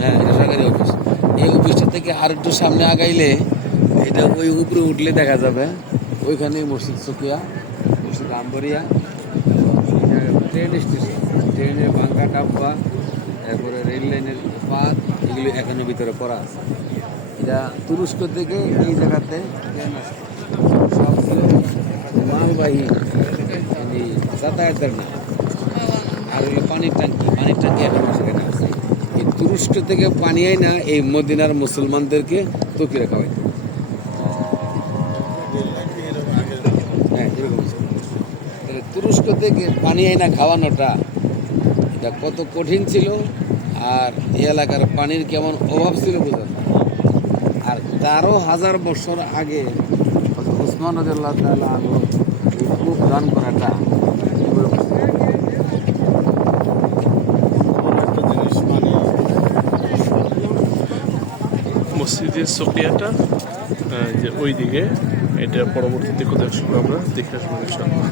হ্যাঁ, এটা সরকারি অফিস। এই অফিসটা থেকে আর একটু সামনে আগাইলে এটা ওই উপরে উঠলে দেখা যাবে ওইখানে মসজিদ সুকিয়া, মসজিদ আম্বরিয়া, ট্রেন স্টেশন, ট্রেনের ভাঙ্গা ডাব্বা, তারপরে রেল লাইনের পাত, এগুলি এখনো ভিতরে করা আছে। এটা তুরস্ক থেকে এই জায়গাতে ট্রেন আসছে, সব ছিল মালবাহী, মানে যাতায়াতের না। আর হলো পানির ট্যাঙ্কি এখনো সেখানে আছে। এই তুরস্ক থেকে পানি আয় না এই মদিনার মুসলমানদেরকে তকিয়ে খাওয়াই। হ্যাঁ, এরকম ছিল। তাহলে তুরস্ক থেকে পানি আয় না খাওয়ানোটা এটা কত কঠিন ছিল, আর এই এলাকার পানির কেমন অভাব ছিল বোঝা যায়। আর 13,000 বছর আগে ওসমান রাদিয়াল্লাহু তাআলা আনহু এই কূপ দান করাটা এগুলো একটা জিনিস মানে মসজিদের সোফিয়াটা যে ওই দিকে, এটা পরবর্তীতে কোথায় আসলে আমরা দেখে আসবো ইনশাআল্লাহ।